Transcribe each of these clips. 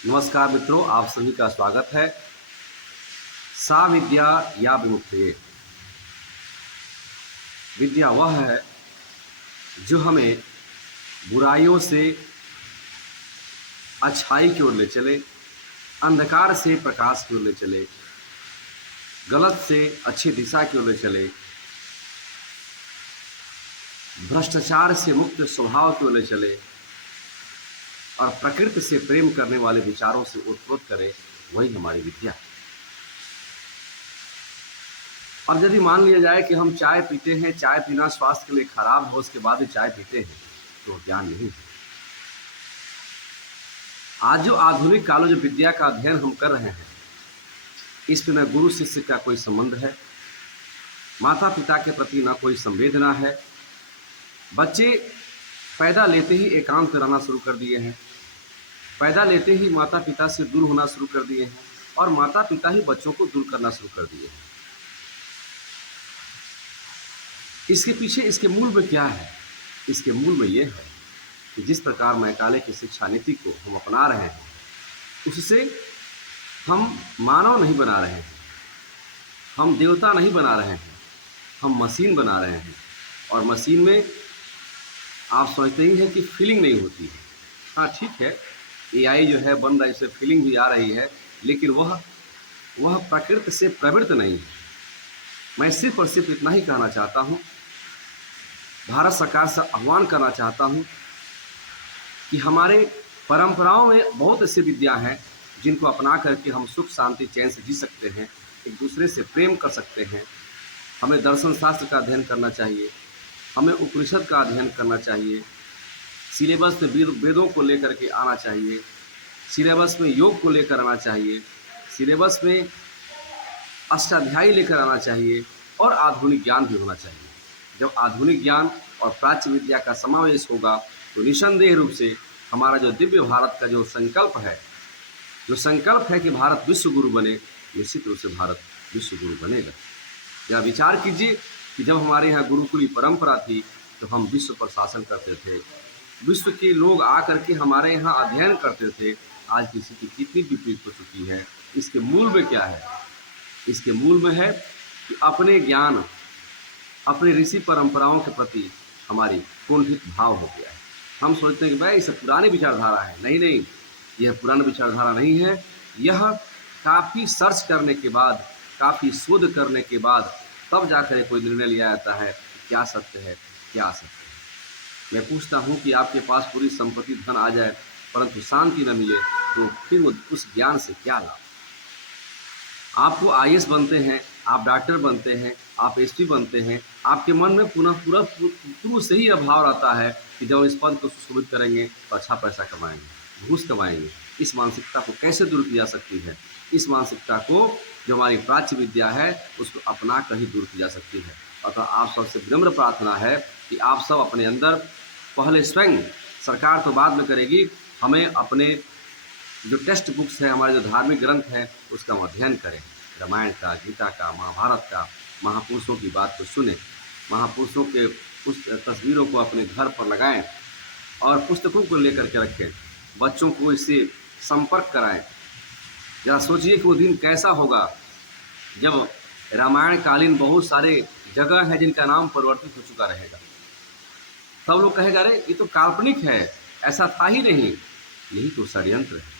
नमस्कार मित्रों, आप सभी का स्वागत है। सा विद्या या विमुक्तये। विद्या वह है जो हमें बुराइयों से अच्छाई की ओर ले चले, अंधकार से प्रकाश की ओर ले चले, गलत से अच्छी दिशा की ओर ले चले, भ्रष्टाचार से मुक्त स्वभाव की ओर ले चले और प्रकृति से प्रेम करने वाले विचारों से उत्प्रोत करे। वही हमारी विद्या। और यदि मान लिया जाए कि हम चाय पीते हैं, चाय पीना स्वास्थ्य के लिए खराब हो, उसके बाद भी चाय पीते हैं, तो ज्ञान नहीं है। आज जो आधुनिक काल जो विद्या का अध्ययन हम कर रहे हैं, इसमें न गुरु शिष्य का कोई संबंध है, माता पिता के प्रति न कोई संवेदना है। बच्चे पैदा लेते ही एकांत रहना शुरू कर दिए हैं, पैदा लेते ही माता पिता से दूर होना शुरू कर दिए हैं और माता पिता ही बच्चों को दूर करना शुरू कर दिए हैं। इसके पीछे इसके मूल में क्या है? इसके मूल में यह है कि जिस प्रकार मैकाले की शिक्षा नीति को हम अपना रहे हैं, उससे हम मानव नहीं बना रहे हैं, हम देवता नहीं बना रहे हैं, हम मशीन बना रहे हैं। और मशीन में आप सोचते ही हैं कि फीलिंग नहीं होती है। हाँ ठीक है, एआई जो है बन रहा है, इससे फीलिंग भी आ रही है, लेकिन वह प्रकृति से प्रवृत्त नहीं है। मैं सिर्फ और सिर्फ इतना ही कहना चाहता हूँ, भारत सरकार से आह्वान करना चाहता हूँ कि हमारे परंपराओं में बहुत ऐसी विद्या हैं जिनको अपना करके हम सुख शांति चैन से जी सकते हैं, एक दूसरे से प्रेम कर सकते हैं। हमें दर्शन शास्त्र का अध्ययन करना चाहिए, हमें उपनिषद का अध्ययन करना चाहिए, सिलेबस में वेदों को लेकर के आना चाहिए, सिलेबस में योग को लेकर आना चाहिए, सिलेबस में अष्टाध्यायी लेकर आना चाहिए और आधुनिक ज्ञान भी होना चाहिए। जब आधुनिक ज्ञान और प्राच्य विद्या का समावेश होगा तो निसंदेह रूप से हमारा जो दिव्य भारत का जो संकल्प है कि भारत विश्व गुरु बने, निश्चित रूप से भारत विश्व गुरु बनेगा। या विचार कीजिए कि जब हमारे यहाँ गुरुकुली परंपरा थी तो हम विश्व पर शासन करते थे, विश्व के लोग आकर के हमारे यहाँ अध्ययन करते थे। आज की स्थिति कितनी विपरीत हो चुकी है। इसके मूल में क्या है? इसके मूल में है कि अपने ज्ञान, अपने ऋषि परंपराओं के प्रति हमारी कुंठित भाव हो गया है। हम सोचते हैं कि भाई इसे पुरानी विचारधारा है। नहीं, यह पुरानी विचारधारा नहीं है। यह काफ़ी सर्च करने के बाद, काफ़ी शोध करने के बाद तब जाकर कोई निर्णय लिया जाता है क्या सत्य है, क्या असत्य है। मैं पूछता हूँ कि आपके पास पूरी संपत्ति धन आ जाए परंतु शांति न मिले तो फिर उस ज्ञान से क्या लाभ? आपको आईएएस बनते हैं, आप डॉक्टर बनते हैं, आप एसपी बनते हैं, आपके मन में पूरा शुरू से ही अभाव रहता है कि जब इस पद को सुशोभित करेंगे तो अच्छा पैसा कमाएंगे, घूस कमाएंगे। इस मानसिकता को कैसे दूर की जा सकती है? इस मानसिकता को जो हमारी प्राच्य विद्या है उसको अपना कर ही दूर की जा सकती है। अतः आप सबसे विनम्र प्रार्थना है कि आप सब अपने अंदर पहले स्वयं, सरकार तो बाद में करेगी, हमें अपने जो टेक्स्ट बुक्स है, हमारे जो धार्मिक ग्रंथ हैं उसका हम अध्ययन करें। रामायण का, गीता का, महाभारत का, महापुरुषों की बात को सुने, महापुरुषों के तस्वीरों को अपने घर पर लगाएं और पुस्तकों को लेकर के रखें, बच्चों को इससे संपर्क कराएं। जरा सोचिए कि वो दिन कैसा होगा जब रामायण कालीन बहुत सारे जगह हैं जिनका नाम परिवर्तित हो चुका रहेगा। तब लोग कहेगा अरे ये तो काल्पनिक है, ऐसा था ही नहीं, यही तो षड्यंत्र है।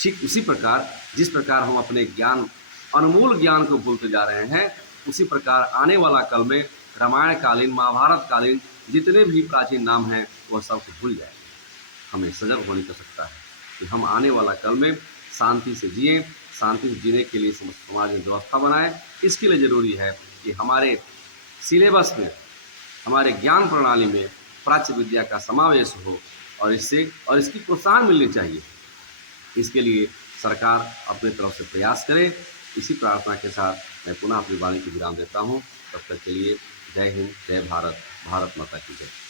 ठीक उसी प्रकार जिस प्रकार हम अपने ज्ञान, अनमोल ज्ञान को भूलते जा रहे हैं, उसी प्रकार आने वाला कल में रामायण कालीन, महाभारत कालीन जितने भी प्राचीन नाम हैं वह सबको भूल जाए। हमें सजग होने की आवश्यकता है कि हम आने वाला कल में शांति से जिएं, शांति से जीने के लिए समाज में व्यवस्था बनाएं। इसके लिए ज़रूरी है कि हमारे सिलेबस में, हमारे ज्ञान प्रणाली में प्राच्य विद्या का समावेश हो और इसकी प्रोत्साहन मिलनी चाहिए। इसके लिए सरकार अपने तरफ से प्रयास करे। इसी प्रार्थना के साथ मैं पुनः अपनी वाणी की विराम देता हूँ। तब तक के लिए जय हिंद, जय भारत, भारत माता की जय।